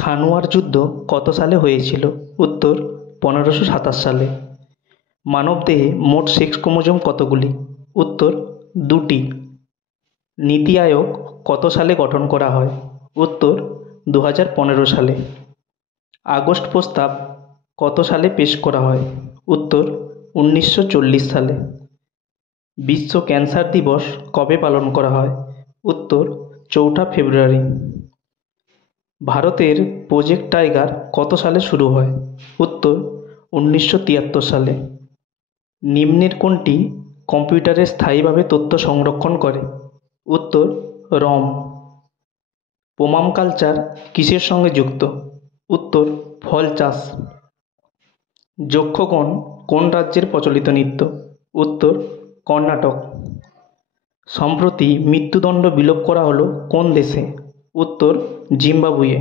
খানোয়ার যুদ্ধ কত সালে হয়েছিল? উত্তর 1527 সালে। মানবদেহে মোট সেক্স ক্রোমোজোম কতগুলি? উত্তর 2টি। নীতি আয়োগ কত সালে গঠন করা হয়? উত্তর 2015 সালে। আগস্ট প্রস্তাব কত সালে পেশ করা হয়? উত্তর 1940 সালে। বিশ্ব ক্যান্সার দিবস কবে পালন করা হয়? উত্তর 4 ফেব্রুয়ারি। ভারতের প্রজেক্ট টাইগার কত সালে শুরু হয়? উত্তর 1973 সালে। নিম্নের কোনটি কম্পিউটারে স্থায়ীভাবে তথ্য সংরক্ষণ করে? উত্তর রম। পোমাম কালচার কিসের সঙ্গে যুক্ত? উত্তর ফল চাষ। যক্ষগণ কোন রাজ্যের প্রচলিত নৃত্য? উত্তর কর্ণাটক। সম্প্রতি মৃত্যুদণ্ড বিলোপ করা হলো কোন দেশে? উত্তর জিম্বাবুয়ে।